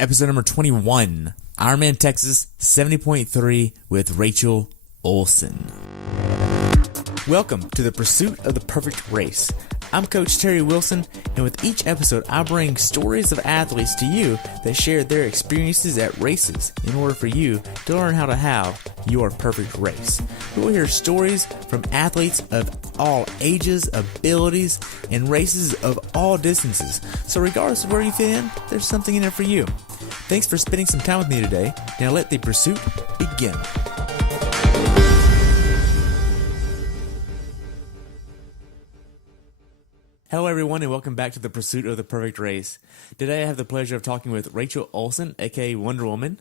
Episode number 21, Ironman Texas 70.3 with Rachel Olson. Welcome to the pursuit of the perfect race. I'm Coach Terry Wilson, and with each episode, I bring stories of athletes to you that share their experiences at races in order for you to learn how to have your perfect race. We will hear stories from athletes of all ages, abilities, and races of all distances. So regardless of where you fit in, there's something in it for you. Thanks for spending some time with me today. Now let the pursuit begin. Hello everyone and welcome back to the Pursuit of the Perfect Race. Today I have the pleasure of talking with Rachel Olson, aka Wonder Woman,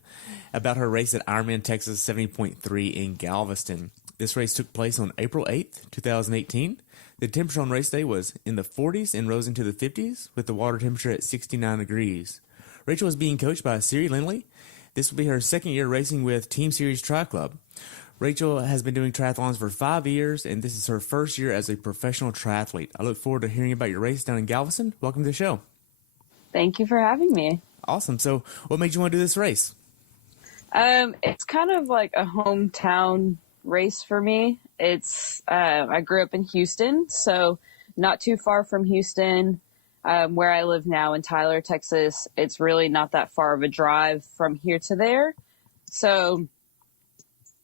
about her race at Ironman Texas 70.3 in Galveston. This race took place on April 8th, 2018. The temperature on race day was in the 40s and rose into the 50s with the water temperature at 69 degrees. Rachel is being coached by Siri Lindley. This will be her second year racing with Team-sirius Tri Club. Rachel has been doing triathlons for 5 years, and this is her first year as a professional triathlete. I look forward to hearing about your race down in Galveston. Welcome to the show. Thank you for having me. Awesome. So what made you want to do this race? It's kind of like a hometown race for me. It's I grew up in Houston, so not too far from Houston, where I live now in Tyler, Texas. It's really not that far of a drive from here to there. So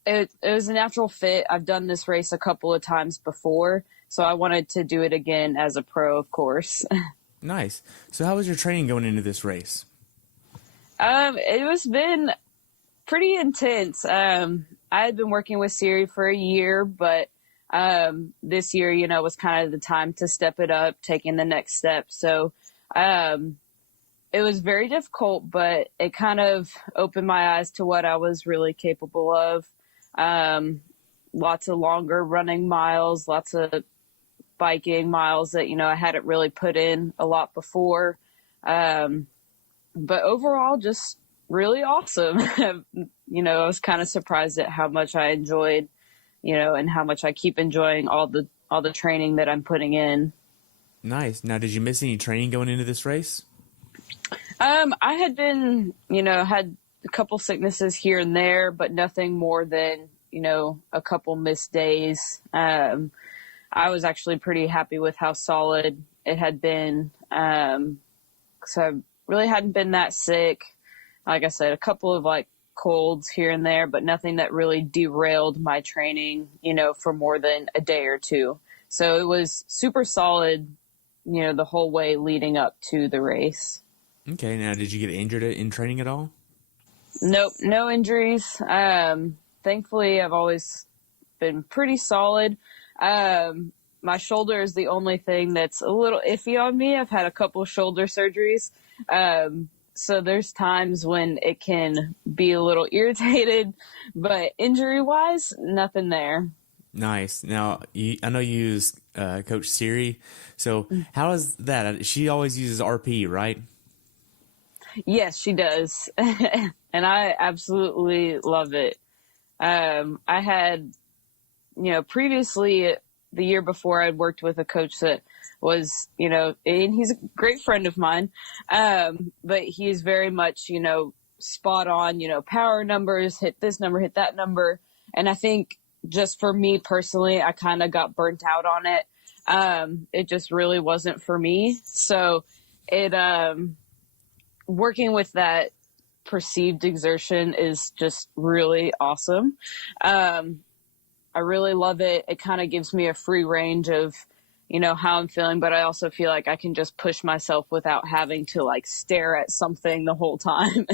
it was a natural fit. I've done this race a couple of times before, so I wanted to do it again as a pro, of course. Nice. So how was your training going into this race? It was been pretty intense. I had been working with Siri for a year, but this year, was kind of the time to step it up, taking the next step. So it was very difficult, but it kind of opened my eyes to what I was really capable of. Lots of longer running miles, lots of biking miles that, I hadn't really put in a lot before. But overall, just really awesome. I was kind of surprised at how much I enjoyed, and how much I keep enjoying all the training that I'm putting in. Nice. Now, did you miss any training going into this race? I had been, had a couple sicknesses here and there, but nothing more than, a couple missed days. I was actually pretty happy with how solid it had been. So I really hadn't been that sick. Like I said, a couple of colds here and there, but nothing that really derailed my training, for more than a day or two. So it was super solid, the whole way leading up to the race. Okay. Now, did you get injured in training at all? Nope, no injuries. Thankfully, I've always been pretty solid. My shoulder is the only thing that's a little iffy on me. I've had a couple shoulder surgeries. So there's times when it can be a little irritated, but injury-wise, nothing there. Nice. Now, I know you use Coach Siri. So how is that? She always uses RP, right? Yes, she does. And I absolutely love it. I had, previously the year before I'd worked with a coach that was, and he's a great friend of mine. But he's very much, spot on, power numbers, hit this number, hit that number. And I think just for me personally, I kind of got burnt out on it. It just really wasn't for me. So working with that perceived exertion is just really awesome. I really love it. It kind of gives me a free range of, how I'm feeling, but I also feel like I can just push myself without having to stare at something the whole time.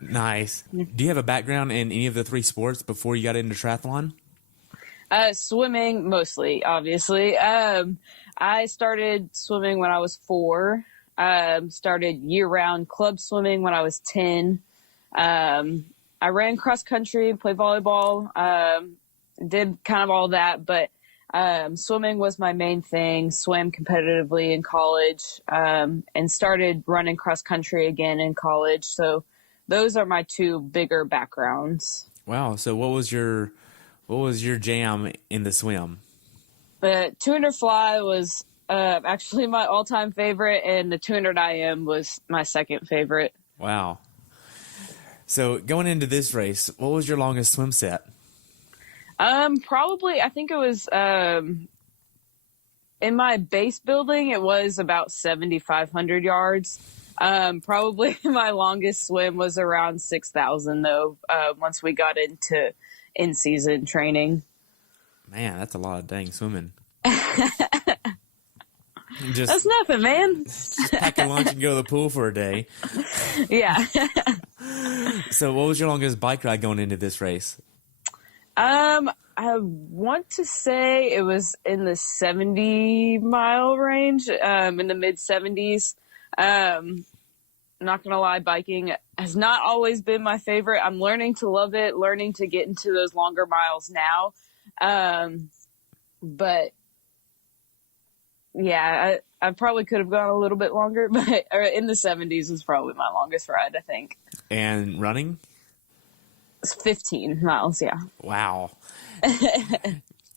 Nice. Do you have a background in any of the three sports before you got into triathlon? Swimming mostly, obviously. I started swimming when I was 4. Started year-round club swimming when I was 10. I ran cross country, played volleyball, did kind of all that, but swimming was my main thing. Swam competitively in college, and started running cross country again in college. So those are my two bigger backgrounds. Wow. So what was your jam in the swim? The 200 fly was actually my all-time favorite, and the 200 IM was my second favorite. Wow. So going into this race, what was your longest swim set? Probably, I think it was, in my base building, it was about 7,500 yards. Probably my longest swim was around 6,000 though, once we got into in-season training. Man, that's a lot of dang swimming. That's nothing, man. Just pack a lunch and go to the pool for a day. Yeah. So what was your longest bike ride going into this race? I want to say it was in the 70-mile range, in the mid-70s. Not going to lie, biking has not always been my favorite. I'm learning to love it, learning to get into those longer miles now. But yeah, I probably could have gone a little bit longer, but in the 70s was probably my longest ride, I think. And running? It's 15 miles, yeah. Wow.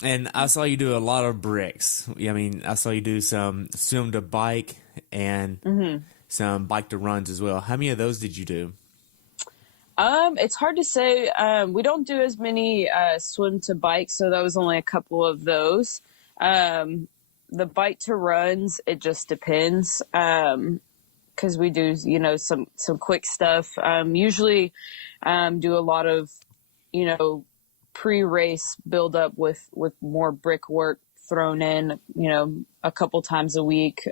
And I saw you do a lot of bricks. I mean, I saw you do some swim to bike and some bike to runs as well. How many of those did you do? It's hard to say. We don't do as many swim to bike, so that was only a couple of those. The bike to runs, it just depends. Because we do, some quick stuff. Usually do a lot of, pre-race build up with more brick work thrown in, a couple times a week,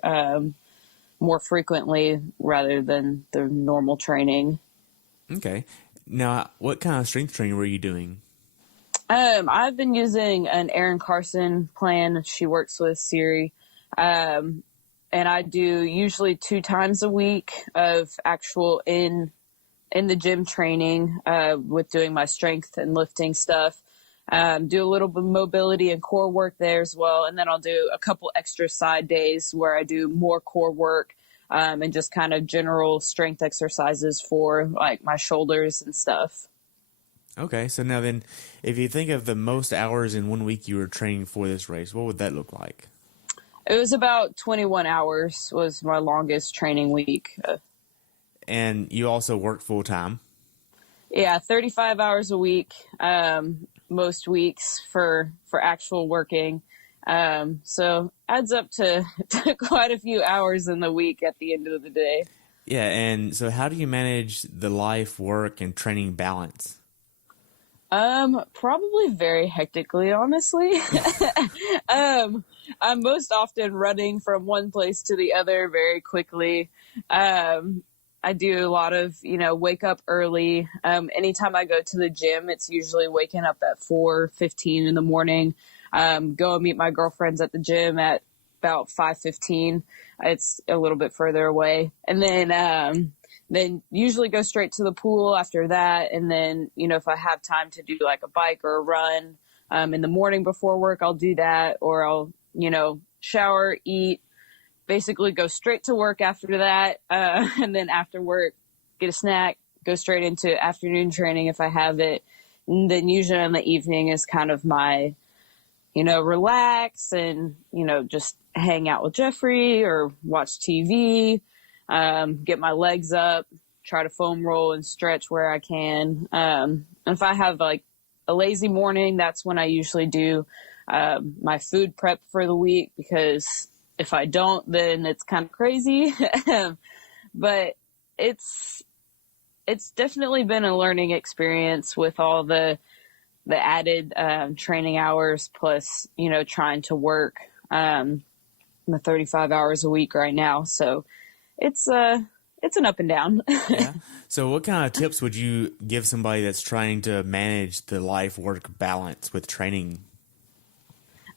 more frequently rather than the normal training. Okay. Now, what kind of strength training were you doing? I've been using an Erin Carson plan. She works with Siri. And I do usually 2 times a week of actual in the gym training, with doing my strength and lifting stuff. Do a little bit of mobility and core work there as well. And then I'll do a couple extra side days where I do more core work, and just kind of general strength exercises for like my shoulders and stuff. Okay. So now then, if you think of the most hours in 1 week you were training for this race, what would that look like? It was about 21 hours was my longest training week. And you also work full time? Yeah, 35 hours a week, most weeks for actual working. So adds up to quite a few hours in the week at the end of the day. Yeah, and so how do you manage the life, work, and training balance? Probably very hectically, honestly. I'm most often running from one place to the other very quickly. I do a lot of, wake up early. Anytime I go to the gym, it's usually waking up at 4:15 in the morning. Go and meet my girlfriends at the gym at about 5:15. It's a little bit further away. And then usually go straight to the pool after that. And then, if I have time to do like a bike or a run, in the morning before work, I'll do that, or I'll, shower, eat, basically go straight to work after that. And then after work, get a snack, go straight into afternoon training if I have it. And then usually in the evening is kind of my, relax and, just hang out with Jeffrey or watch TV, get my legs up, try to foam roll and stretch where I can. And if I have like a lazy morning, that's when I usually do my food prep for the week, because if I don't, then it's kind of crazy. But it's definitely been a learning experience with all the added training hours, plus, trying to work the 35 hours a week right now. So it's an up and down. Yeah. So what kind of tips would you give somebody that's trying to manage the life-work balance with training?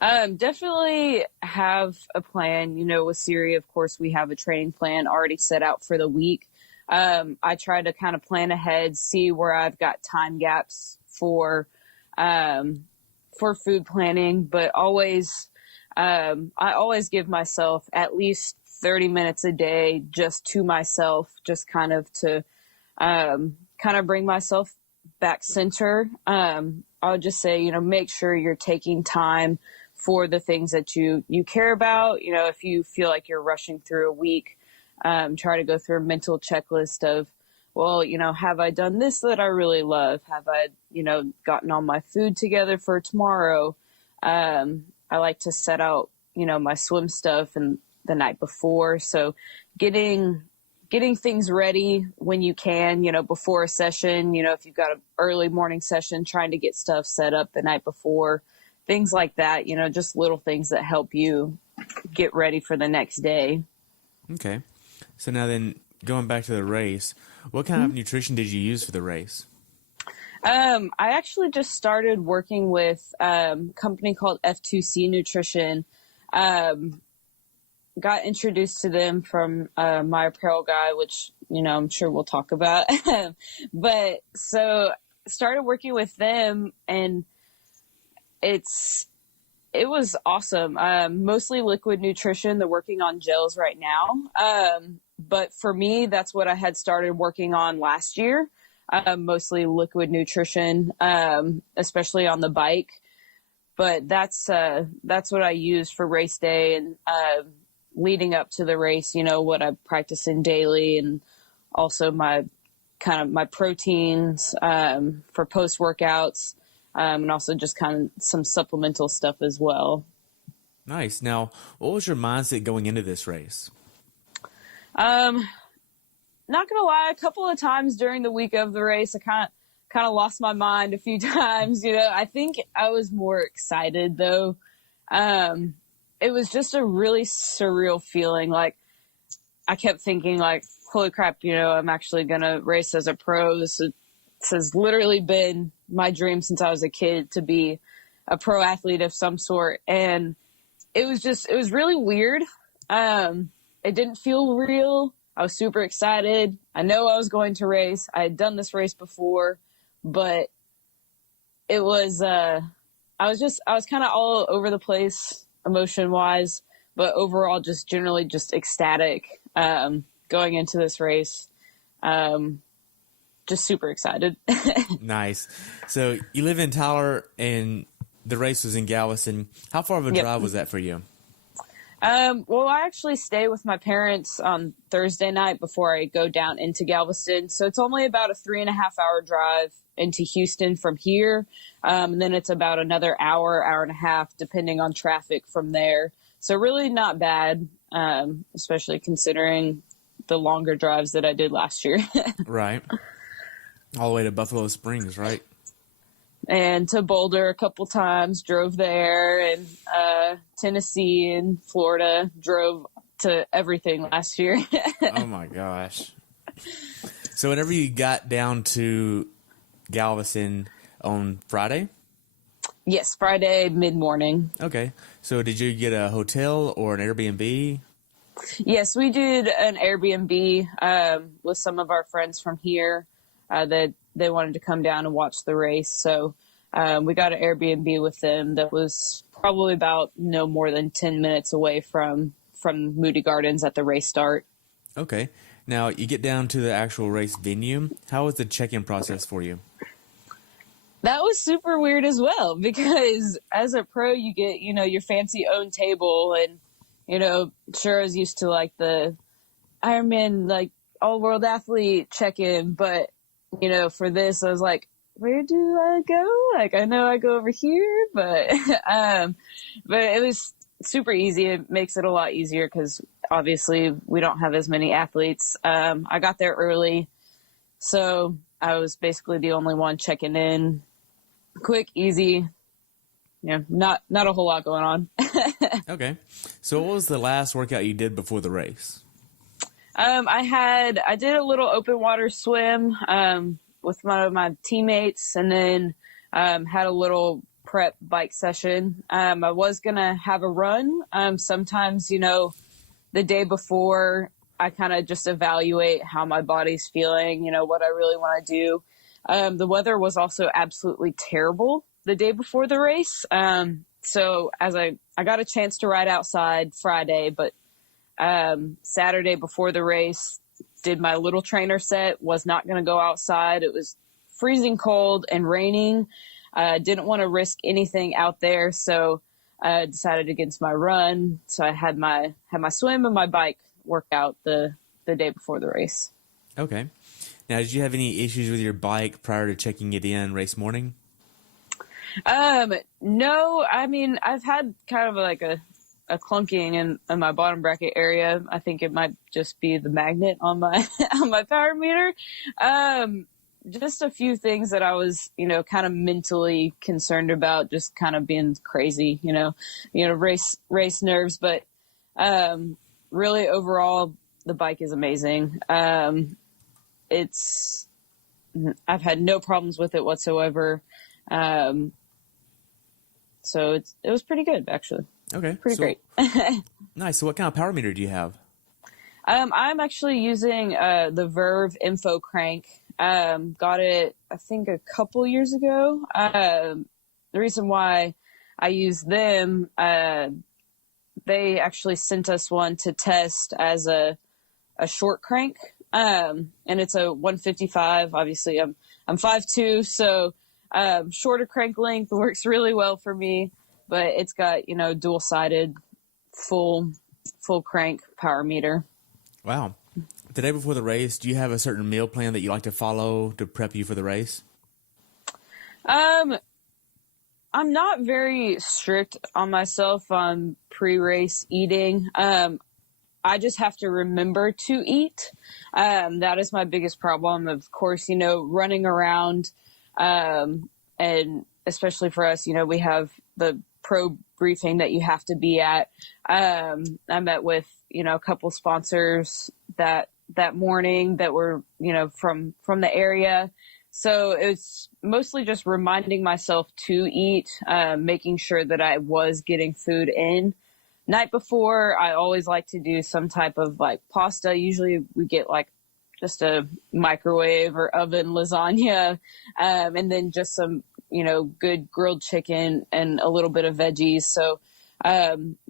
Definitely have a plan. With Siri, of course, we have a training plan already set out for the week. I try to kind of plan ahead, see where I've got time gaps for food planning, but I always give myself at least 30 minutes a day just to myself, just kind of to bring myself back center. I'll just say, make sure you're taking time for the things that you care about. If you feel like you're rushing through a week, try to go through a mental checklist of well, have I done this that I really love? Have I, gotten all my food together for tomorrow? I like to set out, my swim stuff and the night before. So getting things ready when you can, before a session, if you've got an early morning session, trying to get stuff set up the night before, things like that, just little things that help you get ready for the next day. Okay. So now then, going back to the race, what kind of nutrition did you use for the race? I actually just started working with a company called F2C Nutrition. Got introduced to them from my apparel guy, which, I'm sure we'll talk about. But so started working with them, and it was awesome. Mostly liquid nutrition. They're working on gels right now. But for me, that's what I had started working on last year. Mostly liquid nutrition, especially on the bike. But that's what I used for race day and leading up to the race, what I'm practicing daily, and also my proteins for post workouts, and also just kind of some supplemental stuff as well. Nice. Now, what was your mindset going into this race? Not gonna lie, a couple of times during the week of the race, I kind of lost my mind a few times. I think I was more excited though. It was just a really surreal feeling. Like, I kept thinking, like, holy crap, I'm actually gonna race as a pro. This has literally been my dream since I was a kid, to be a pro athlete of some sort. And it was really weird. It didn't feel real. I was super excited. I know I was going to race. I had done this race before, but it was, I was kind of all over the place emotion wise, but overall just generally just ecstatic, going into this race. Just super excited. Nice. So you live in Tyler and the race was in Galveston. How far of a drive was that for you? Well, I actually stay with my parents on Thursday night before I go down into Galveston. So it's only about a 3.5-hour drive into Houston from here. And then it's about another hour and a half, depending on traffic from there. So really not bad, especially considering the longer drives that I did last year. Right. All the way to Buffalo Springs, right? And to Boulder a couple times, drove there, and Tennessee and Florida, drove to everything last year. Oh my gosh. So whenever you got down to Galveston on Friday? Yes, Friday mid-morning. Okay. So did you get a hotel or an Airbnb? Yes, we did an Airbnb with some of our friends from here that they wanted to come down and watch the race. So we got an Airbnb with them that was probably about no more than 10 minutes away from Moody Gardens at the race start. Okay. Now, you get down to the actual race venue. How was the check-in process for you? That was super weird as well, because as a pro, you get, your fancy own table, and, sure, I was used to like the Ironman, like all world athlete check-in, but for this, I was like, where do I go? Like, I know I go over here, but it was super easy. It makes it a lot easier because obviously we don't have as many athletes. I got there early, so I was basically the only one checking in. Quick, easy. Not a whole lot going on. Okay. So what was the last workout you did before the race? I did a little open water swim with one of my teammates, and then had a little prep bike session. I was gonna have a run. Sometimes, the day before, I kind of just evaluate how my body's feeling, what I really want to do. The weather was also absolutely terrible the day before the race. So as I got a chance to ride outside Friday, but Saturday before the race, did my little trainer set, was not going to go outside. It was freezing cold and raining. Didn't want to risk anything out there. So I decided against my run. So I had my swim and my bike workout the day before the race. Okay. Now, did you have any issues with your bike prior to checking it in race morning? No, I mean, I've had kind of like a clunking in my bottom bracket area. I think it might just be the magnet on my, on my power meter. Just a few things that I was, kind of mentally concerned about, just kind of being crazy, race nerves. But, really overall, the bike is amazing. I've had no problems with it whatsoever. So it was pretty good, actually. Okay. Pretty great. Nice. So what kind of power meter do you have? I'm actually using the Verve Info Crank. Got it, I think, a couple years ago. The reason why I use them, they actually sent us one to test as a short crank. And it's a 155. Obviously, I'm 5'2", so shorter crank length works really well for me. But it's got, dual-sided, full crank power meter. Wow. The day before the race, do you have a certain meal plan that you like to follow to prep you for the race? I'm not very strict on myself on pre-race eating. I just have to remember to eat. That is my biggest problem. Of course, running around, and especially for us, we have the pro briefing that you have to be at. I met with, a couple sponsors that morning that were, from the area. So it's mostly just reminding myself to eat, making sure that I was getting food in. Night before, I always like to do some type of like pasta. Usually we get like just a microwave or oven lasagna, and then just some, good grilled chicken and a little bit of veggies. So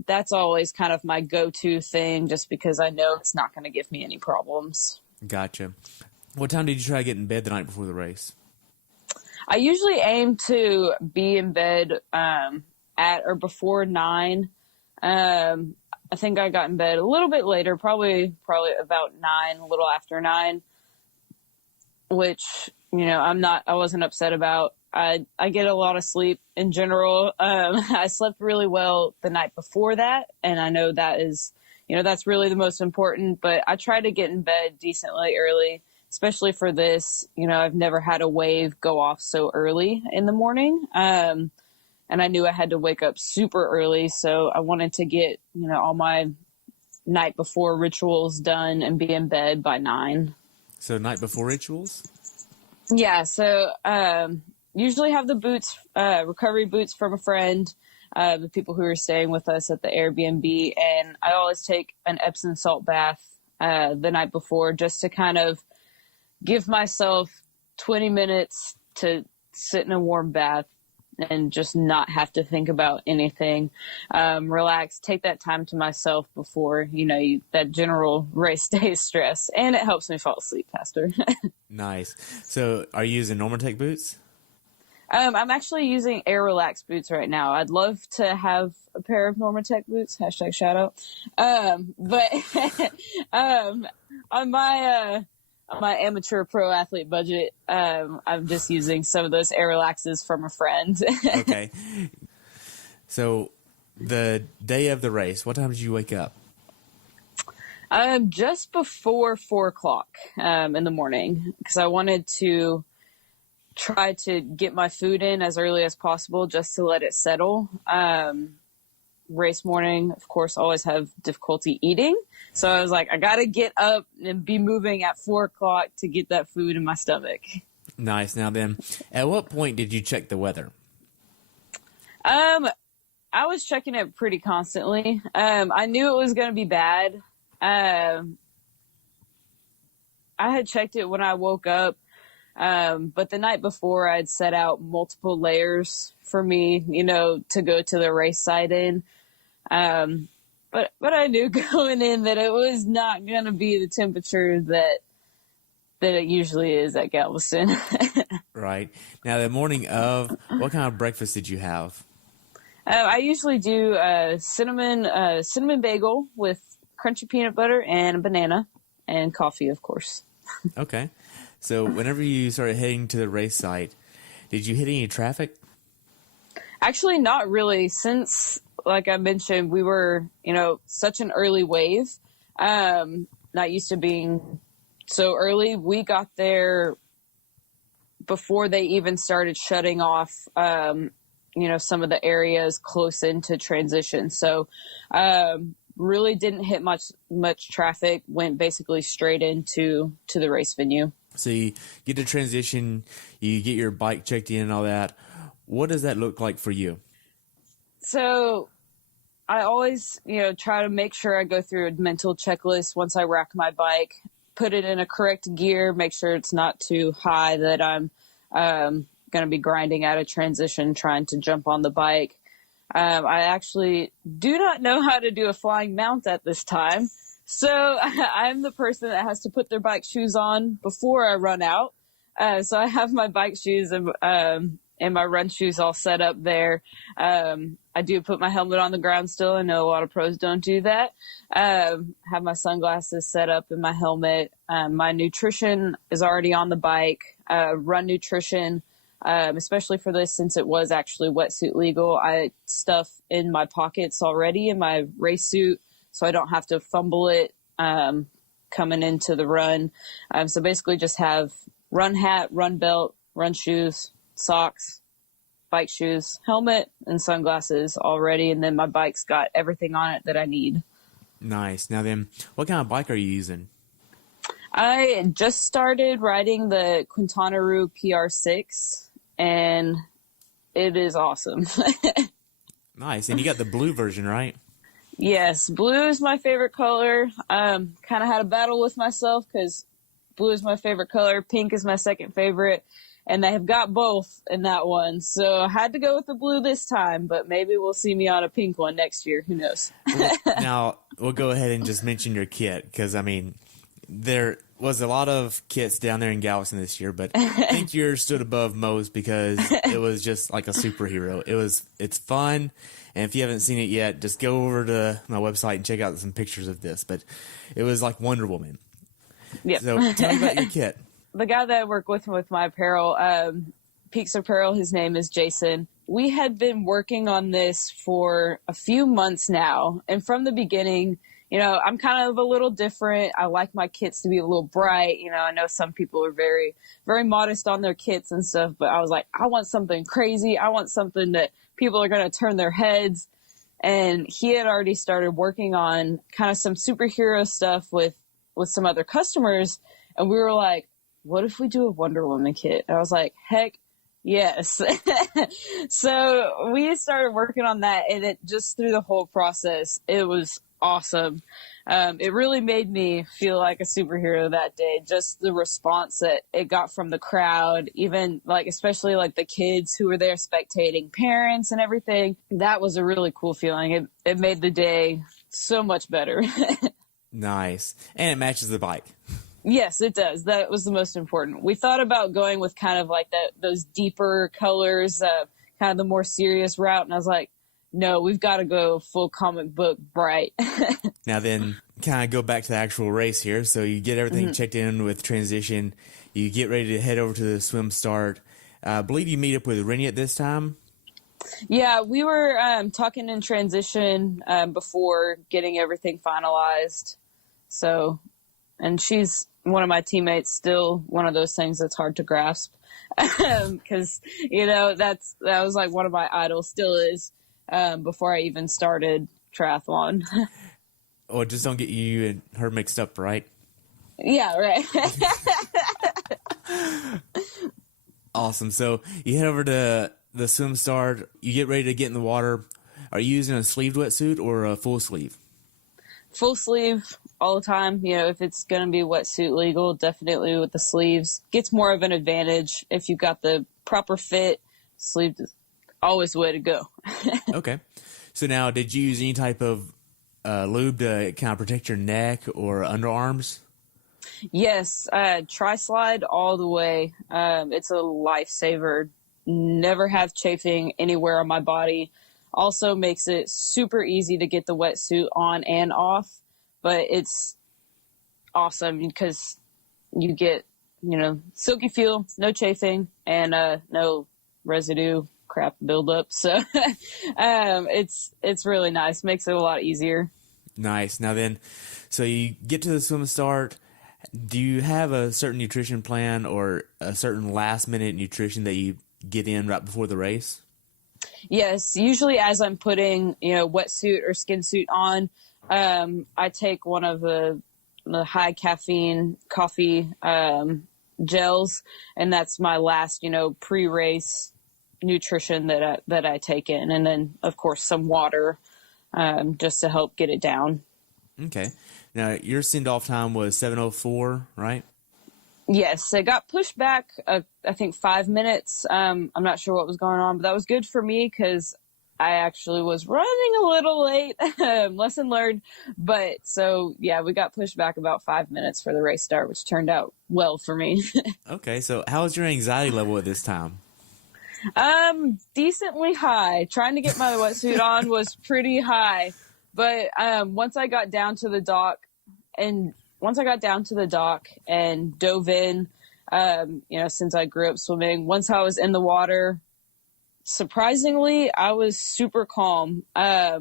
that's always kind of my go-to thing, just because I know it's not going to give me any problems. Gotcha. What time did you try to get in bed the night before the race? I usually aim to be in bed at or before 9. I think I got in bed a little bit later, probably about 9, a little after 9, which, I wasn't upset about. I get a lot of sleep in general. I slept really well the night before that, and I know that is, that's really the most important, but I try to get in bed decently early, especially for this. I've never had a wave go off so early in the morning. And I knew I had to wake up super early, so I wanted to get, all my night before rituals done and be in bed by 9. So night before rituals? Yeah, so usually have the boots, recovery boots from a friend, the people who are staying with us at the Airbnb, and I always take an Epsom salt bath the night before, just to kind of give myself 20 minutes to sit in a warm bath and just not have to think about anything. Relax, take that time to myself before, that general race day stress. And it helps me fall asleep faster. Nice. So are you using Normatec boots? I'm actually using Air Relax boots right now. I'd love to have a pair of Normatec boots, # shout out. But on my amateur pro athlete budget, I'm just using some of those Air Relaxes from a friend. Okay. So the day of the race, what time did you wake up? Just before 4 o'clock in the morning, because I wanted to try to get my food in as early as possible just to let it settle. Race morning, of course, always have difficulty eating. So I was like, I got to get up and be moving at 4 o'clock to get that food in my stomach. Nice. Now then, at what point did you check the weather? I was checking it pretty constantly. I knew it was going to be bad. I had checked it when I woke up. But the night before, I'd set out multiple layers for me, to go to the race site in. But I knew going in that it was not going to be the temperature that it usually is at Galveston. Right. Now, the morning of, what kind of breakfast did you have? I usually do cinnamon bagel with crunchy peanut butter and a banana and coffee, of course. Okay. So whenever you started heading to the race site, did you hit any traffic? Actually, not really. Since, like I mentioned, we were, such an early wave, not used to being so early. We got there before they even started shutting off, some of the areas close into transition. So, really didn't hit much traffic, went basically straight into the race venue. So you get to transition, you get your bike checked in and all that. What does that look like for you? So I always, try to make sure I go through a mental checklist once I rack my bike, put it in a correct gear, make sure it's not too high that I'm going to be grinding out of transition trying to jump on the bike. I actually do not know how to do a flying mount at this time. So I'm the person that has to put their bike shoes on before I run out. So I have my bike shoes and my run shoes all set up there. I do put my helmet on the ground still. I know a lot of pros don't do that. Have my sunglasses set up in my helmet. My nutrition is already on the bike. Run nutrition, especially for this, since it was actually wetsuit legal. I stuff in my pockets already in my race suit, so I don't have to fumble it coming into the run. So basically just have run hat, run belt, run shoes, socks, bike shoes, helmet, and sunglasses already. And then my bike's got everything on it that I need. Nice. Now then, what kind of bike are you using? I just started riding the Quintanaru PR6, and it is awesome. Nice. And you got the blue version, right? Yes, blue is my favorite color. Kind of had a battle with myself because blue is my favorite color. Pink is my second favorite. And they have got both in that one. So I had to go with the blue this time, but maybe we'll see me on a pink one next year. Who knows? Now, we'll go ahead and just mention your kit because, there was a lot of kits down there in Galveston this year, but I think yours stood above most because it was just like a superhero. It's fun, and if you haven't seen it yet, just go over to my website and check out some pictures of this. But it was like Wonder Woman. Yeah. So tell me about your kit. The guy that I work with my apparel, Peaks-apparel, his name is Jason. We had been working on this for a few months now, and from the beginning, I'm kind of a little different. I like my kits to be a little bright. I know some people are very, very modest on their kits and stuff, but I was like, I want something crazy. I want something that people are going to turn their heads. And he had already started working on kind of some superhero stuff with some other customers. And we were like, what if we do a Wonder Woman kit? And I was like, heck yes. So we started working on that, and it just through the whole process, it was awesome. It really made me feel like a superhero that day. Just the response that it got from the crowd, even especially the kids who were there spectating, parents and everything. That was a really cool feeling. It made the day so much better. Nice. And it matches the bike. Yes, it does. That was the most important. We thought about going with kind of those deeper colors, kind of the more serious route. And I was like, no, we've got to go full comic book bright. Now then, kind of go back to the actual race here. So you get everything checked in with transition. You get ready to head over to the swim start. I believe you meet up with Rennie at this time. Yeah, we were talking in transition before getting everything finalized. So, and she's one of my teammates, still one of those things that's hard to grasp. Because, that was one of my idols, still is. Before I even started triathlon. Oh, just don't get you and her mixed up, right? Yeah, right. Awesome. So you head over to the swim start. You get ready to get in the water. Are you using a sleeved wetsuit or a full sleeve? Full sleeve all the time. If it's going to be wetsuit legal, definitely with the sleeves. Gets more of an advantage if you've got the proper fit. Sleeved is always the way to go. Okay. So now, did you use any type of lube to kind of protect your neck or underarms? Yes. Tri-slide all the way. It's a lifesaver. Never have chafing anywhere on my body. Also makes it super easy to get the wetsuit on and off. But it's awesome because you get silky feel, no chafing, and no residue crap buildup. So it's really nice. Makes it a lot easier. Nice. Now then, so you get to the swim start. Do you have a certain nutrition plan or a certain last-minute nutrition that you get in right before the race? Yes, usually as I'm putting, wetsuit or skin suit on, I take one of the high caffeine coffee gels, and that's my last, pre-race nutrition that I take in, and then of course some water, just to help get it down. Okay. Now your send-off time was 7:04, right? Yes, it got pushed back, I think 5 minutes. I'm not sure what was going on, but that was good for me because I actually was running a little late. Lesson learned. But so, yeah, we got pushed back about 5 minutes for the race start, which turned out well for me. Okay, so how was your anxiety level at this time? Decently high. Trying to get my wetsuit on was pretty high. But once I got down to the dock and dove in, since I grew up swimming, once I was in the water, surprisingly, I was super calm. I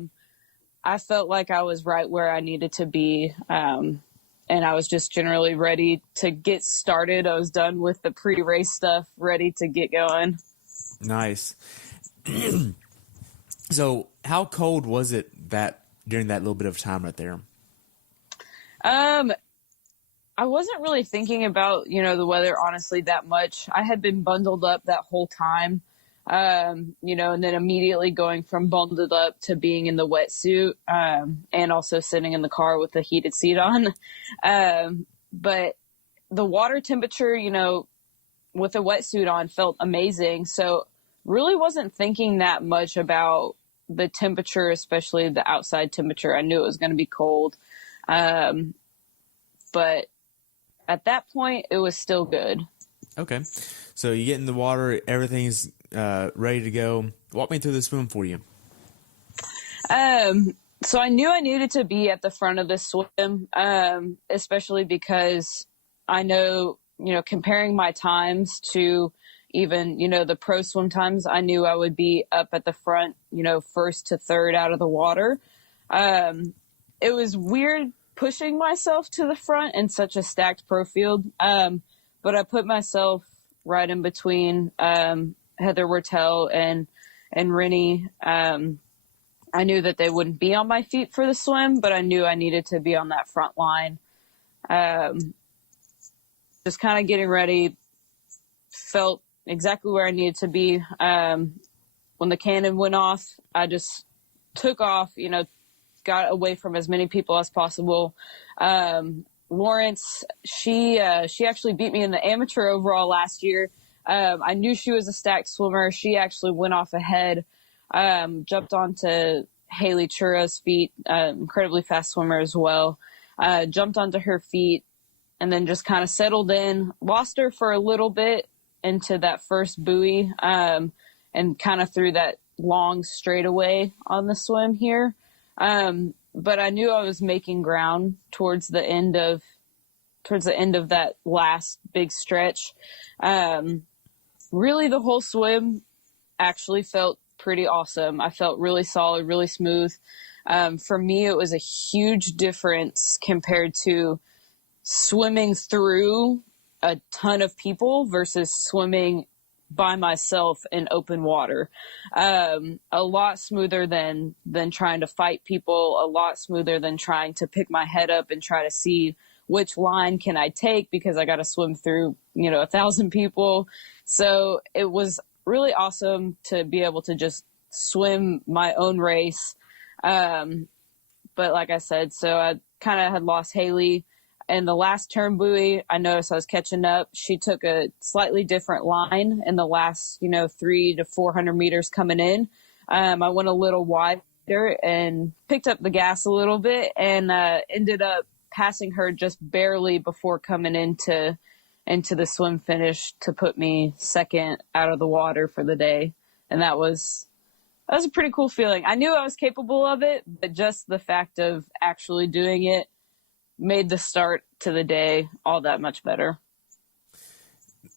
felt like I was right where I needed to be. And I was just generally ready to get started. I was done with the pre-race stuff, ready to get going. Nice. So how cold was it during that little bit of time right there? I wasn't really thinking about, the weather, honestly, that much. I had been bundled up that whole time, and then immediately going from bundled up to being in the wetsuit, and also sitting in the car with the heated seat on. But the water temperature, with the wetsuit on felt amazing. So really wasn't thinking that much about the temperature, especially the outside temperature. I knew it was going to be cold. But at that point, it was still good. Okay. So you get in the water, everything's ready to go. Walk me through the swim for you. So I knew I needed to be at the front of the swim, especially because I know, comparing my times to even, the pro swim times, I knew I would be up at the front, first to third out of the water. It was weird pushing myself to the front in such a stacked pro field. But I put myself right in between Heather Wertel and Rennie. I knew that they wouldn't be on my feet for the swim, but I knew I needed to be on that front line. Just kind of getting ready, felt exactly where I needed to be. When the cannon went off, I just took off, got away from as many people as possible. Lawrence, she actually beat me in the amateur overall last year. I knew she was a stacked swimmer. She actually went off ahead, jumped onto Haley Chura's feet, incredibly fast swimmer as well. Jumped onto her feet and then just kind of settled in, lost her for a little bit into that first buoy, and kind of threw that long straightaway on the swim here. But I knew I was making ground towards the end of that last big stretch. Really the whole swim actually felt pretty awesome. I felt really solid, really smooth. For me, it was a huge difference compared to swimming through a ton of people versus swimming by myself in open water. A lot smoother than trying to fight people, a lot smoother than trying to pick my head up and try to see which line can I take because I got to swim through, 1,000 people. So it was really awesome to be able to just swim my own race. But like I said, so I kind of had lost Haley. And the last turn buoy, I noticed I was catching up. She took a slightly different line in the last, 300 to 400 meters coming in. I went a little wider and picked up the gas a little bit and ended up passing her just barely before coming into the swim finish to put me second out of the water for the day. And that was a pretty cool feeling. I knew I was capable of it, but just the fact of actually doing it made the start to the day all that much better.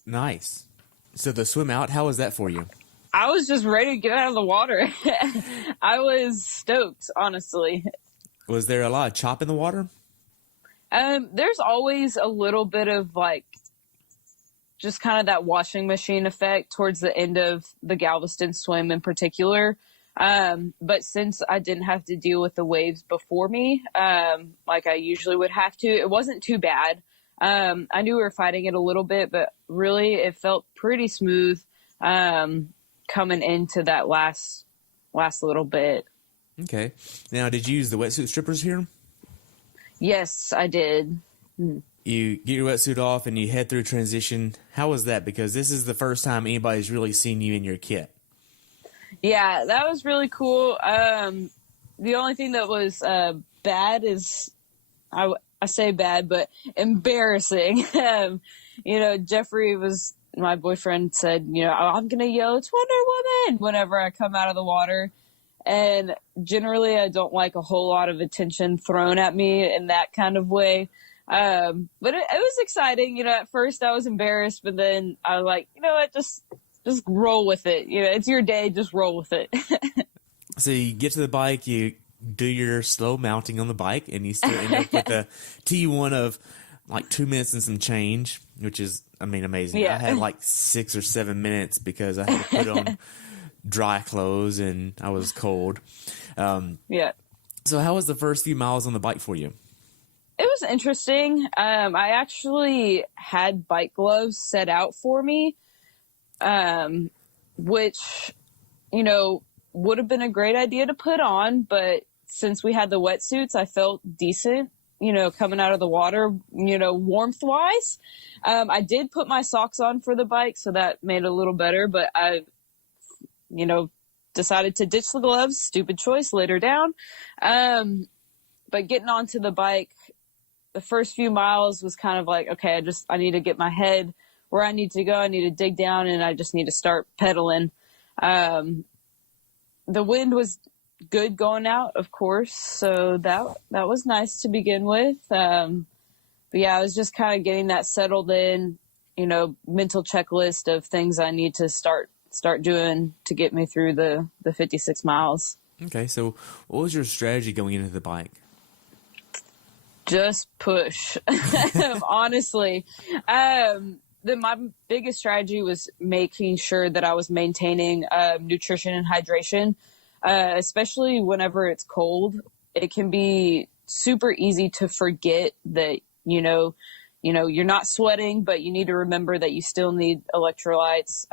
Nice. So the swim out, how was that for you? I was just ready to get out of the water. I was stoked, honestly. Was there a lot of chop in the water? There's always a little bit of like just kind of that washing machine effect towards the end of the Galveston swim in particular. But since I didn't have to deal with the waves before me, like I usually would have to, it wasn't too bad. I knew we were fighting it a little bit, but really it felt pretty smooth, coming into that last little bit. Okay. Now, did you use the wetsuit strippers here? Yes, I did. You get your wetsuit off and you head through transition. How was that? Because this is the first time anybody's really seen you in your kit. Yeah, that was really cool. The only thing that was bad is, I say bad, but embarrassing. Jeffrey was, my boyfriend said, I'm going to yell, "It's Wonder Woman," whenever I come out of the water. And generally I don't like a whole lot of attention thrown at me in that kind of way. But it was exciting. At first I was embarrassed, but then I was like, what, just roll with it. It's your day, just roll with it. So you get to the bike, you do your slow mounting on the bike, and you still end up with a T1 of like 2 minutes and some change, which is, amazing. Yeah. I had like 6 or 7 minutes because I had to put on dry clothes and I was cold. Yeah. So how was the first few miles on the bike for you? It was interesting. I actually had bike gloves set out for me, which, would have been a great idea to put on. But since we had the wetsuits, I felt decent, coming out of the water, warmth wise. I did put my socks on for the bike, so that made it a little better. But I, decided to ditch the gloves. Stupid choice later down. But getting onto the bike, the first few miles was kind of like, okay, I need to get my head where I need to go. I need to dig down and I just need to start pedaling. The wind was good going out, of course. So that was nice to begin with. But yeah, I was just kind of getting that settled in, mental checklist of things I need to start doing to get me through the 56 miles. Okay. So what was your strategy going into the bike? Just push. Honestly. My biggest strategy was making sure that I was maintaining nutrition and hydration, especially whenever it's cold. It can be super easy to forget that, you're not sweating, but you need to remember that you still need electrolytes,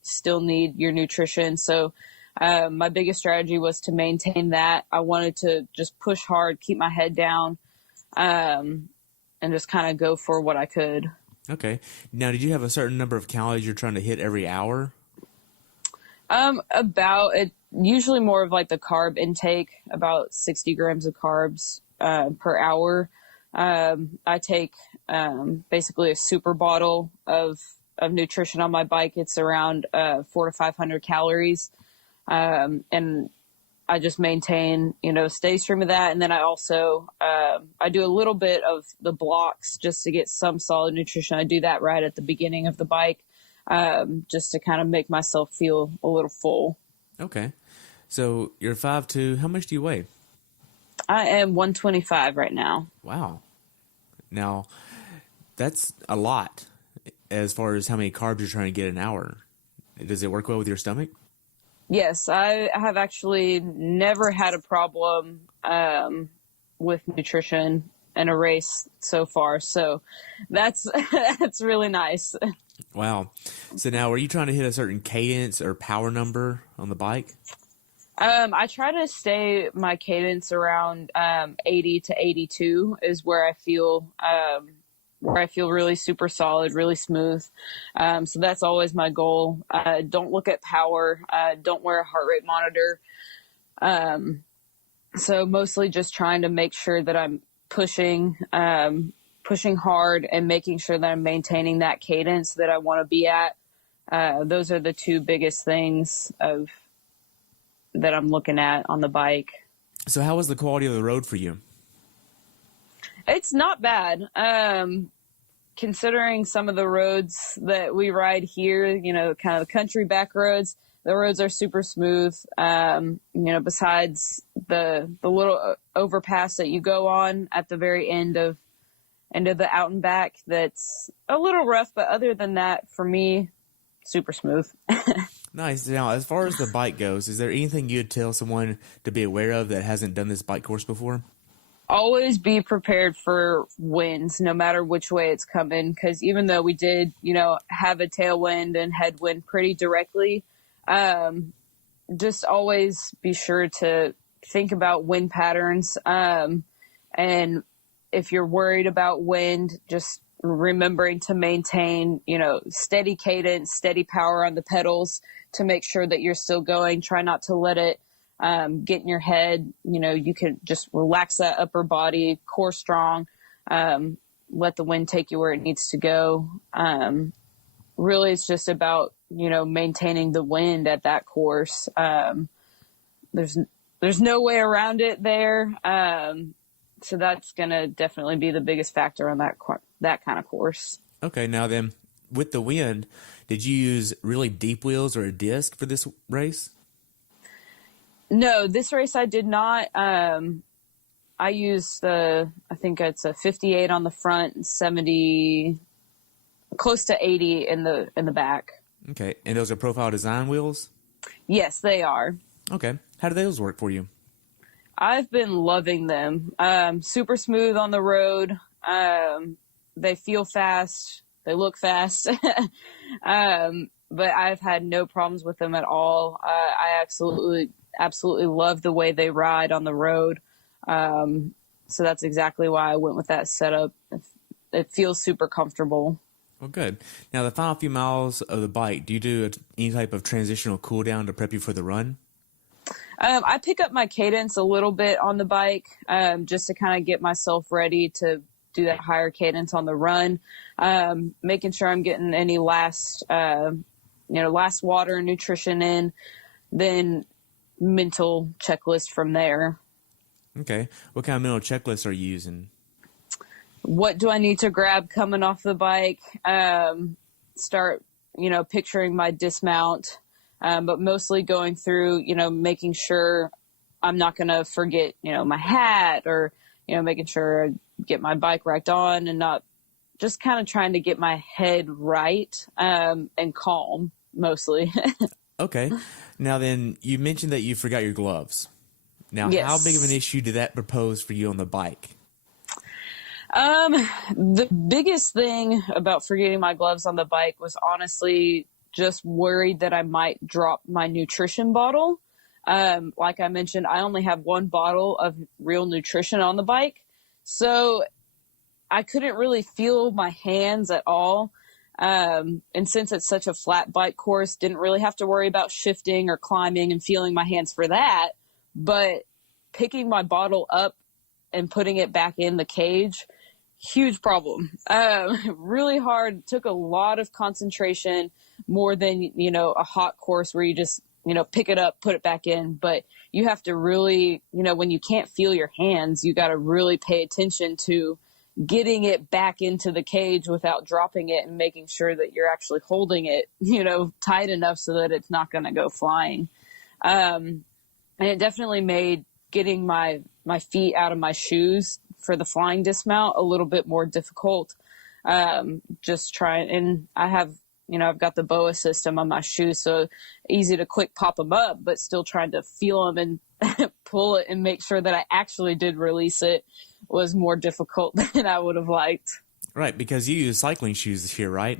still need your nutrition. So my biggest strategy was to maintain that. I wanted to just push hard, keep my head down, and just kind of go for what I could. Okay. Now, did you have a certain number of calories you're trying to hit every hour? About it, usually more of like the carb intake, about 60 grams of carbs per hour. I take basically a super bottle of nutrition on my bike. It's around 400 to 500 calories, and I just maintain, steady stream of that. And then I also, I do a little bit of the blocks just to get some solid nutrition. I do that right at the beginning of the bike, just to kind of make myself feel a little full. Okay. So you're 5'2". How much do you weigh? I am 125 right now. Wow. Now, that's a lot as far as how many carbs you're trying to get an hour. Does it work well with your stomach? Yes, I have actually never had a problem with nutrition in a race so far. So that's really nice. Wow. So now, were you trying to hit a certain cadence or power number on the bike? I try to stay my cadence around 80 to 82 is where I feel really super solid, really smooth. So that's always my goal. Don't look at power. Don't wear a heart rate monitor. So mostly just trying to make sure that I'm pushing hard and making sure that I'm maintaining that cadence that I want to be at. Those are the two biggest things that I'm looking at on the bike. So how was the quality of the road for you? It's not bad. considering some of the roads that we ride here, you know, kind of the country back roads, the roads are super smooth. You know, besides the little overpass that you go on at the very end of the out and back, that's a little rough, but other than that, for me, super smooth. Nice. Now, as far as the bike goes, is there anything you'd tell someone to be aware of that hasn't done this bike course before? Always be prepared for winds, no matter which way it's coming, because even though we did, you know, have a tailwind and headwind pretty directly, just always be sure to think about wind patterns. And if you're worried about wind, just remembering to maintain, you know, steady cadence, steady power on the pedals to make sure that you're still going. Try not to let it get in your head. You know, you can just relax that upper body, core strong, let the wind take you where it needs to go. Really, it's just about, you know, maintaining the wind at that course. There's no way around it there. So that's going to definitely be the biggest factor on that kind of course. Okay, now then, with the wind, did you use really deep wheels or a disc for this race? No, this race I did not. I used I think it's a 58 on the front and 70, close to 80 in the back. Okay, and those are profile design wheels? Yes, they are. Okay, how do those work for you? I've been loving them. Super smooth on the road. They feel fast. They look fast. But I've had no problems with them at all. I absolutely love the way they ride on the road. So that's exactly why I went with that setup. It feels super comfortable. Well, good. Now, the final few miles of the bike, do you do any type of transitional cool down to prep you for the run? I pick up my cadence a little bit on the bike, just to kind of get myself ready to do that higher cadence on the run, making sure I'm getting any last water and nutrition in, then mental checklist from there. Okay. What kind of mental checklist are you using? What do I need to grab coming off the bike? Start, you know, picturing my dismount. But mostly going through, you know, making sure I'm not going to forget, you know, my hat, or, you know, making sure I get my bike racked on and not just kind of trying to get my head right, and calm mostly. Okay. Now then, you mentioned that you forgot your gloves. Now, yes. How big of an issue did that propose for you on the bike? The biggest thing about forgetting my gloves on the bike was honestly just worried that I might drop my nutrition bottle. Like I mentioned, I only have one bottle of real nutrition on the bike. So I couldn't really feel my hands at all. And since it's such a flat bike course, didn't really have to worry about shifting or climbing and feeling my hands for that. But picking my bottle up and putting it back in the cage, huge problem. Really hard. Took a lot of concentration, more than, you know, a hot course where you just, you know, pick it up, put it back in. But you have to really, you know, when you can't feel your hands, you got to really pay attention to getting it back into the cage without dropping it, and making sure that you're actually holding it, you know, tight enough so that it's not going to go flying. And it definitely made getting my feet out of my shoes for the flying dismount a little bit more difficult. Just trying, and I have, you know, I've got the BOA system on my shoes, so easy to quick pop them up, but still trying to feel them and pull it and make sure that I actually did release it was more difficult than I would have liked. Right, because you use cycling shoes this year, right?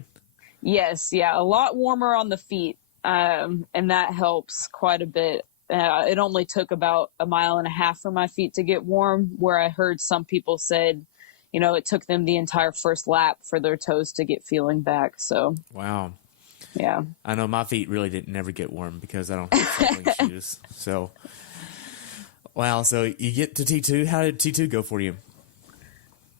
Yes, yeah, a lot warmer on the feet, and that helps quite a bit. It only took about 1.5 miles for my feet to get warm, where I heard some people said, you know, it took them the entire first lap for their toes to get feeling back. So, wow. Yeah. I know my feet really didn't never get warm because I don't have cycling shoes. So, wow. So you get to T2. How did T2 go for you?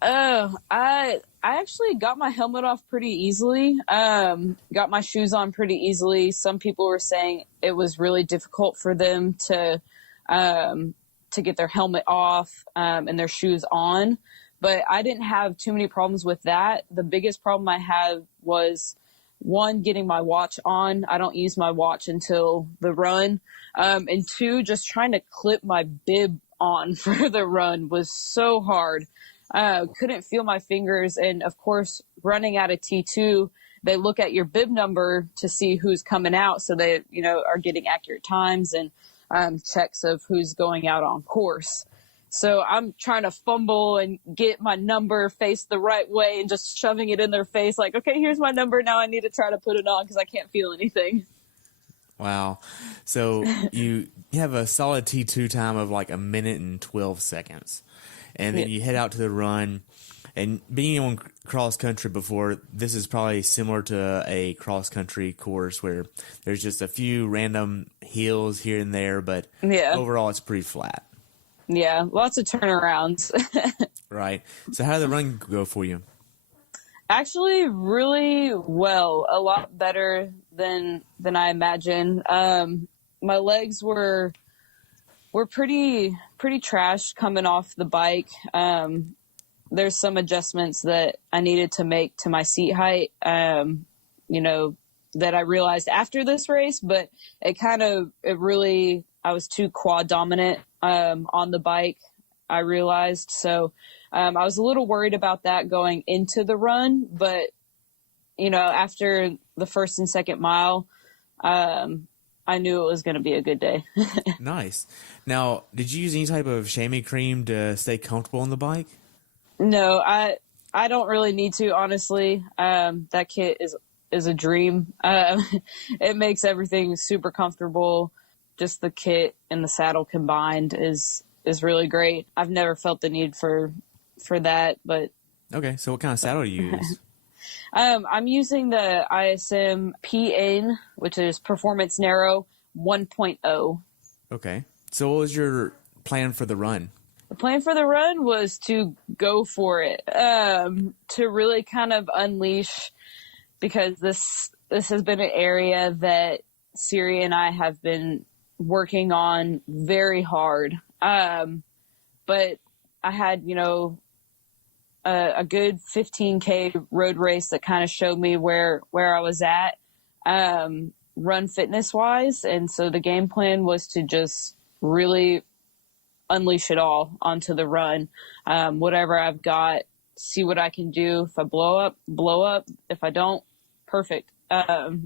I actually got my helmet off pretty easily. Got my shoes on pretty easily. Some people were saying it was really difficult for them to get their helmet off, and their shoes on. but I didn't have too many problems with that. The biggest problem I had was, one, getting my watch on. I don't use my watch until the run. And two, just trying to clip my bib on for the run was so hard. Couldn't feel my fingers. And of course, running at a T2, they look at your bib number to see who's coming out. So they, are getting accurate times and checks of who's going out on course. So I'm trying to fumble and get my number faced the right way and just shoving it in their face like, okay, here's my number. Now I need to try to put it on because I can't feel anything. Wow. So you have a solid T2 time of like 1 minute and 12 seconds. And then you head out to the run. And being on cross country before, this is probably similar to a cross country course where there's just a few random hills here and there, but overall it's pretty flat. Yeah, lots of turnarounds. Right. So how did the run go for you? Actually, really well. A lot better than I imagined. My legs were pretty trash coming off the bike. There's some adjustments that I needed to make to my seat height, that I realized after this race, but I was too quad dominant, on the bike, I realized. So, I was a little worried about that going into the run, but, after the first and second mile, I knew it was going to be a good day. Nice. Now, did you use any type of chamois cream to stay comfortable on the bike? No, I don't really need to, honestly. That kit is a dream. It makes everything super comfortable. Just the kit and the saddle combined is really great. I've never felt the need for that, but. Okay. So what kind of saddle do you use? I'm using the ISM PN, which is Performance Narrow 1.0. Okay. So what was your plan for the run? The plan for the run was to go for it, to really kind of unleash, because this has been an area that Siri and I have been working on very hard. But I had, a good 15K road race that kind of showed me where I was at, run fitness wise. And so the game plan was to just really unleash it all onto the run. Whatever I've got, see what I can do. If I blow up. If I don't, perfect.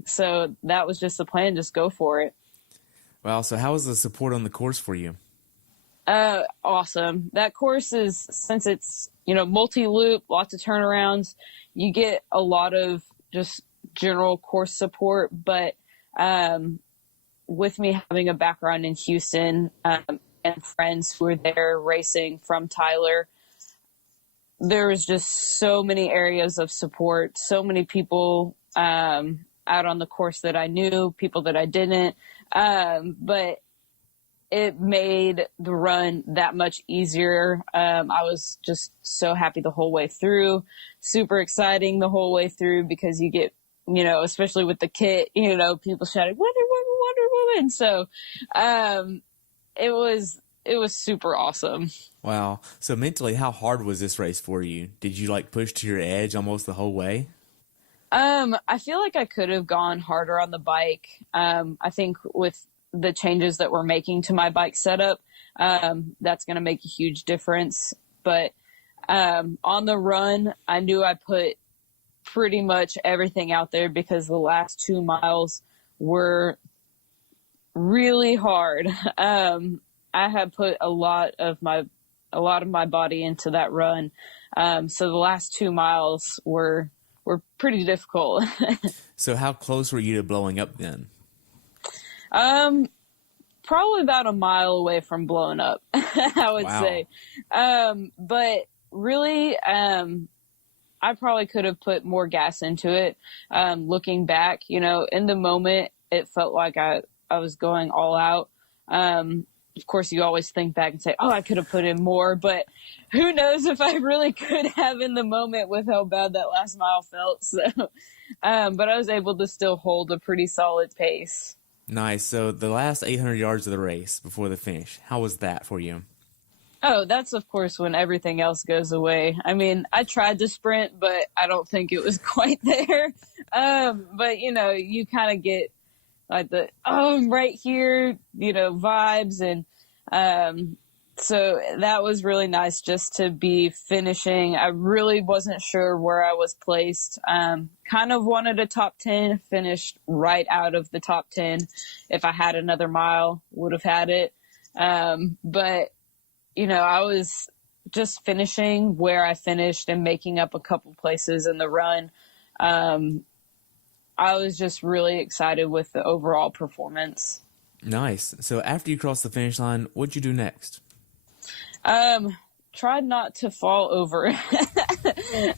So that was just the plan. Just go for it. Well, so how was the support on the course for you? Awesome. That course is, since it's, multi-loop, lots of turnarounds, you get a lot of just general course support. But with me having a background in Houston, and friends who were there racing from Tyler, there was just so many areas of support, so many people out on the course that I knew, people that I didn't. But it made the run that much easier. I was just so happy the whole way through, super exciting the whole way through, because you get, especially with the kit, people shouting, Wonder Woman, Wonder Woman. So, it was super awesome. Wow. So mentally, how hard was this race for you? Did you push to your edge almost the whole way? I feel like I could have gone harder on the bike. I think with the changes that we're making to my bike setup, that's going to make a huge difference. But on the run, I knew I put pretty much everything out there, because the last 2 miles were really hard. I had put a lot of my body into that run. So the last 2 miles were pretty difficult. So how close were you to blowing up then? Probably about a mile away from blowing up, I would say. But really, I probably could have put more gas into it. Looking back, in the moment, it felt like I was going all out. Of course, you always think back and say, oh, I could have put in more, but who knows if I really could have in the moment with how bad that last mile felt. So, but I was able to still hold a pretty solid pace. Nice. So the last 800 yards of the race before the finish, how was that for you? Oh, that's of course when everything else goes away. I mean, I tried to sprint, but I don't think it was quite there. But you kind of get like I'm right here, vibes. And so that was really nice just to be finishing. I really wasn't sure where I was placed. Kind of wanted a top 10, finished right out of the top 10. If I had another mile, would have had it. But I was just finishing where I finished and making up a couple places in the run. I was just really excited with the overall performance. Nice. So after you crossed the finish line, what'd you do next? Tried not to fall over.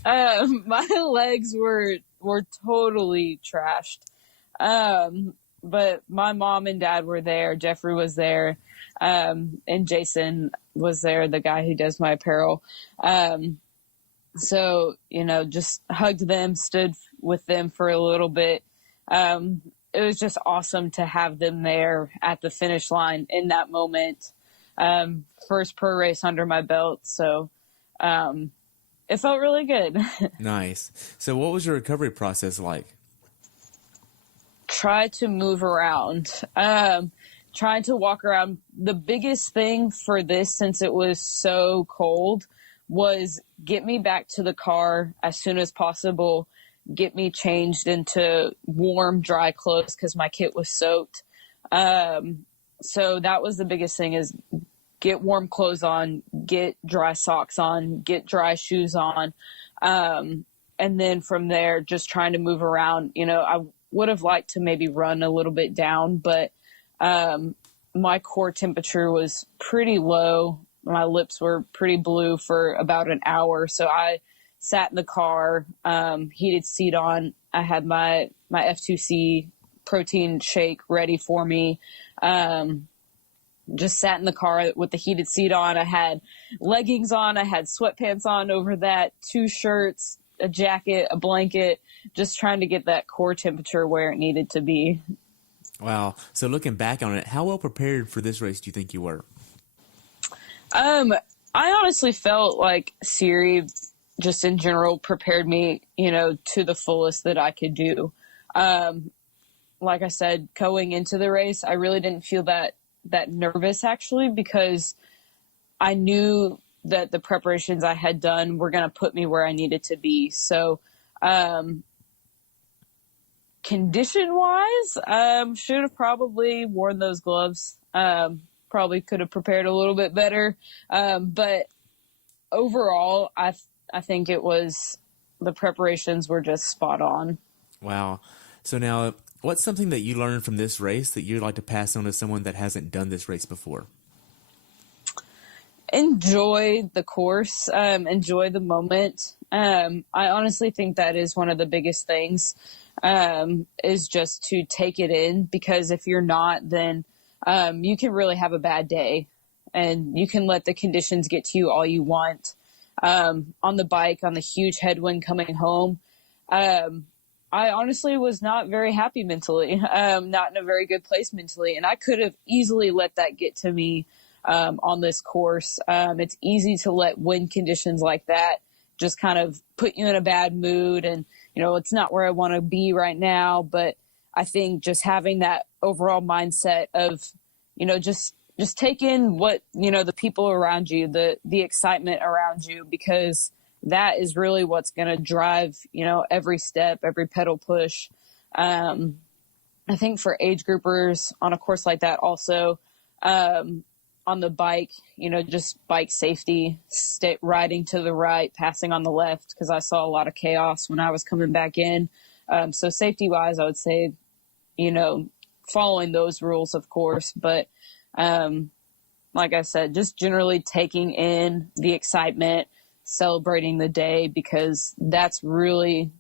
My legs were totally trashed. But my mom and dad were there. Jeffrey was there. And Jason was there, the guy who does my apparel. So, just hugged them, stood with them for a little bit. It was just awesome to have them there at the finish line in that moment. First pro race under my belt. So, it felt really good. Nice. So what was your recovery process like? Try to move around. Trying to walk around. The biggest thing for this, since it was so cold, was get me back to the car as soon as possible, get me changed into warm, dry clothes because my kit was soaked. So that was the biggest thing, is get warm clothes on, get dry socks on, get dry shoes on. And then from there, just trying to move around. I would have liked to maybe run a little bit down, but my core temperature was pretty low. My lips were pretty blue for about an hour. So I sat in the car, heated seat on. I had my F2C protein shake ready for me. Just sat in the car with the heated seat on. I had leggings on. I had sweatpants on over that, 2 shirts, a jacket, a blanket, just trying to get that core temperature where it needed to be. Wow. So looking back on it, how well prepared for this race do you think you were? I honestly felt like Siri, just in general, prepared me, to the fullest that I could do. Like I said, going into the race, I really didn't feel that nervous, actually, because I knew that the preparations I had done were going to put me where I needed to be. So, condition-wise, should have probably worn those gloves. Probably could have prepared a little bit better. But overall, I think the preparations were just spot on. Wow. So now, what's something that you learned from this race that you'd like to pass on to someone that hasn't done this race before? Enjoy the course, enjoy the moment. I honestly think that is one of the biggest things, is just to take it in, because if you're not, then you can really have a bad day, and you can let the conditions get to you all you want. On the bike, on the huge headwind coming home, I honestly was not very happy mentally, not in a very good place mentally, and I could have easily let that get to me on this course. It's easy to let wind conditions like that just kind of put you in a bad mood, and it's not where I want to be right now. But I think just having that overall mindset of just take in what the people around you, the excitement around you, because that is really what's going to drive every step, every pedal push. I think for age groupers on a course like that, also on the bike, just bike safety, riding to the right, passing on the left, because I saw a lot of chaos when I was coming back in. So safety wise, I would say, following those rules, of course, but like I said, just generally taking in the excitement, celebrating the day, because that's really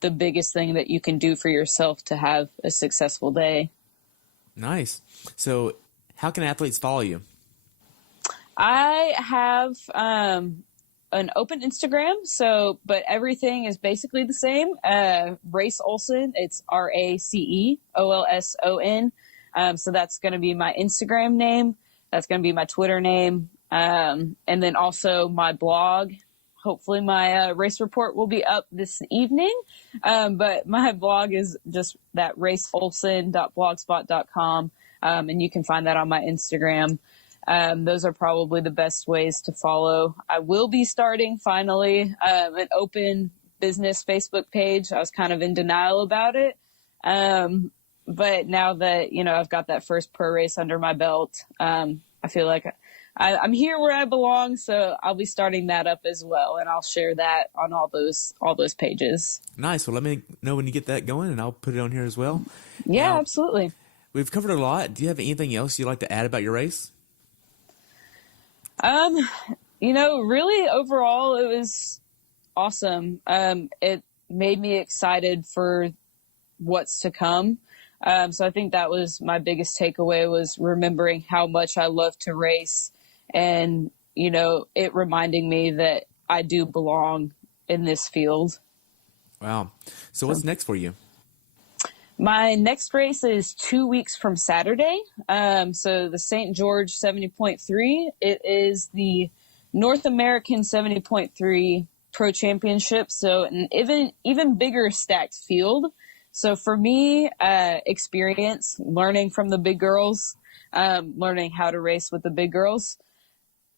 the biggest thing that you can do for yourself to have a successful day. Nice. So how can athletes follow you? I have an open Instagram, but everything is basically the same. Race Olson, it's RACEOLSON. So that's going to be my Instagram name. That's going to be my Twitter name. And then also my blog. Hopefully my race report will be up this evening. But my blog is just that raceolson.blogspot.com. And you can find that on my Instagram. Those are probably the best ways to follow. I will be starting finally an open business Facebook page. I was kind of in denial about it. But now that, I've got that first pro race under my belt, I feel like I'm here where I belong. So I'll be starting that up as well. And I'll share that on all those pages. Nice. Well, let me know when you get that going and I'll put it on here as well. Yeah, now, absolutely. We've covered a lot. Do you have anything else you'd like to add about your race? Really overall, it was awesome. It made me excited for what's to come. So I think that was my biggest takeaway, was remembering how much I love to race and, it reminding me that I do belong in this field. Wow. So what's next for you? My next race is 2 weeks from Saturday. So the St. George 70.3, it is the North American 70.3 Pro Championship. So an even bigger stacked field. So for me, experience, learning from the big girls, learning how to race with the big girls.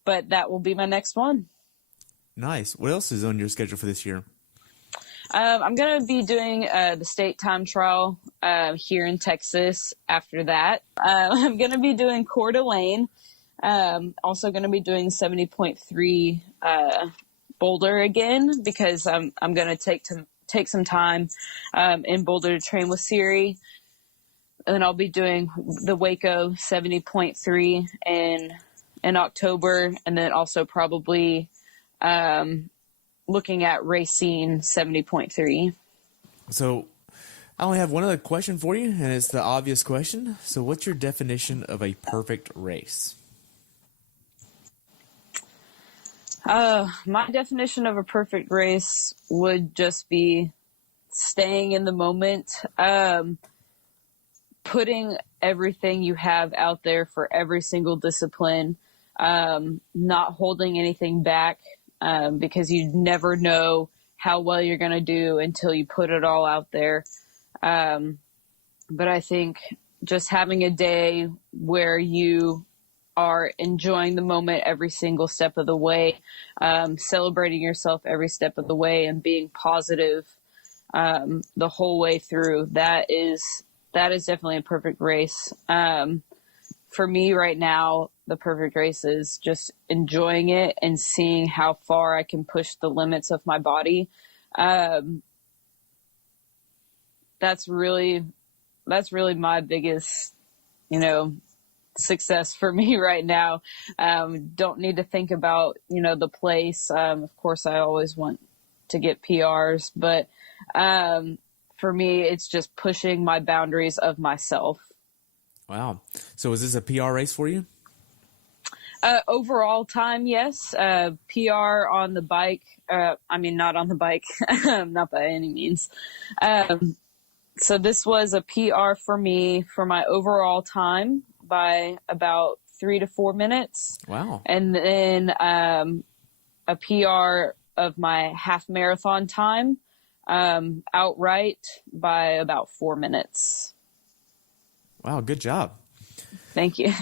But that will be my next one. Nice. What else is on your schedule for this year? I'm going to be doing the state time trial here in Texas after that. I'm going to be doing Coeur d'Alene. Also going to be doing 70.3 Boulder again, because I'm going to take some time in Boulder to train with Siri. And then I'll be doing the Waco 70.3 in October, and then also probably looking at Racine 70.3. So I only have one other question for you, and it's the obvious question. So what's your definition of a perfect race? My definition of a perfect race would just be staying in the moment, putting everything you have out there for every single discipline, not holding anything back, because you never know how well you're going to do until you put it all out there. But I think just having a day where you are enjoying the moment every single step of the way, celebrating yourself every step of the way, and being positive the whole way through, that is definitely a perfect race. For me right now, the perfect race is just enjoying it and seeing how far I can push the limits of my body. That's really my biggest, success for me right now. Don't need to think about, the place. Of course, I always want to get PRs, but for me, it's just pushing my boundaries of myself. Wow. So is this a PR race for you? Overall time, yes. PR on the bike. Not on the bike, not by any means. So this was a PR for me for my overall time by about 3 to 4 minutes. Wow. And then a PR of my half marathon time outright by about 4 minutes. Wow, good job. Thank you.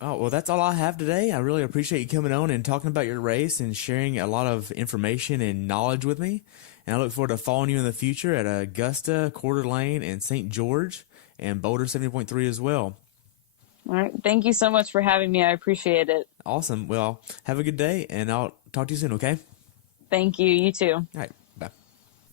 Oh, well, that's all I have today. I really appreciate you coming on and talking about your race and sharing a lot of information and knowledge with me. And I look forward to following you in the future at Augusta, Coeur d'Alene, and St. George, and Boulder 70.3 as well. All right. Thank you so much for having me. I appreciate it. Awesome. Well, have a good day, and I'll talk to you soon, okay? Thank you. You too. All right. Bye.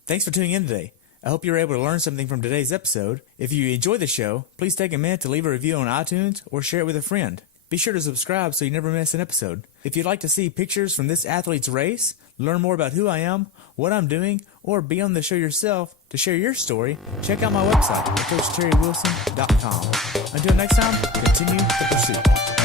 Thanks for tuning in today. I hope you were able to learn something from today's episode. If you enjoyed the show, please take a minute to leave a review on iTunes or share it with a friend. Be sure to subscribe so you never miss an episode. If you'd like to see pictures from this athlete's race, learn more about who I am, what I'm doing, or be on the show yourself to share your story, check out my website at CoachTerryWilson.com. Until next time, continue the pursuit.